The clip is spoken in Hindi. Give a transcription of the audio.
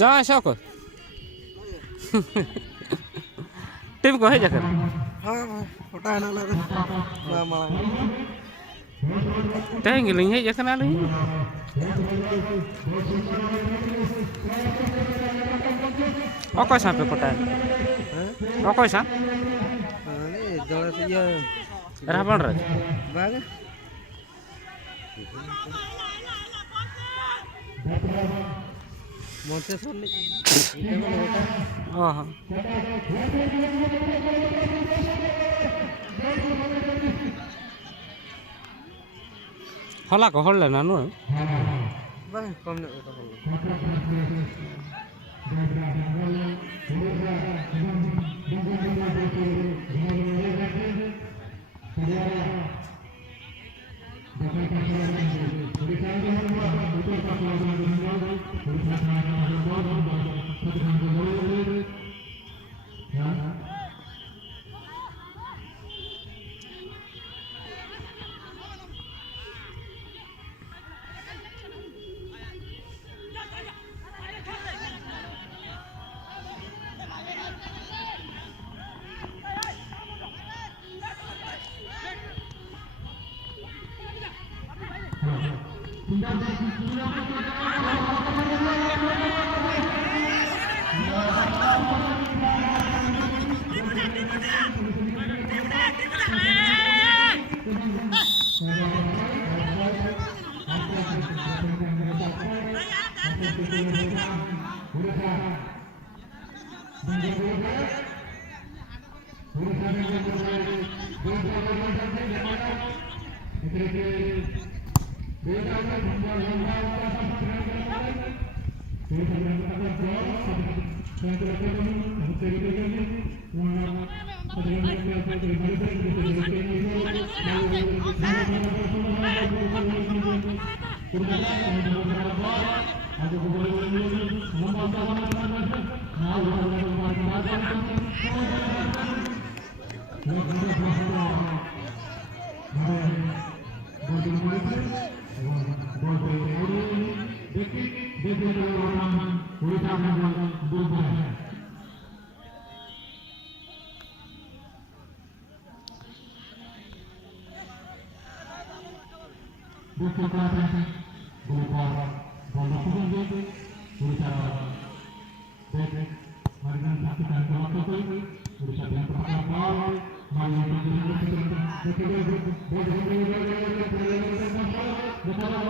जा शौक टीम को है जाकर हाँ फोटा ना लगे ना माला तेंगे लिंग है जाकर ना लिंग ओको सा पे फोटा ओको सा अरे जरा से ये रावण रे बाग मोटे सोने हां हां हला को हल्ला ना नु बाग कम ने तो हल्ला Bersama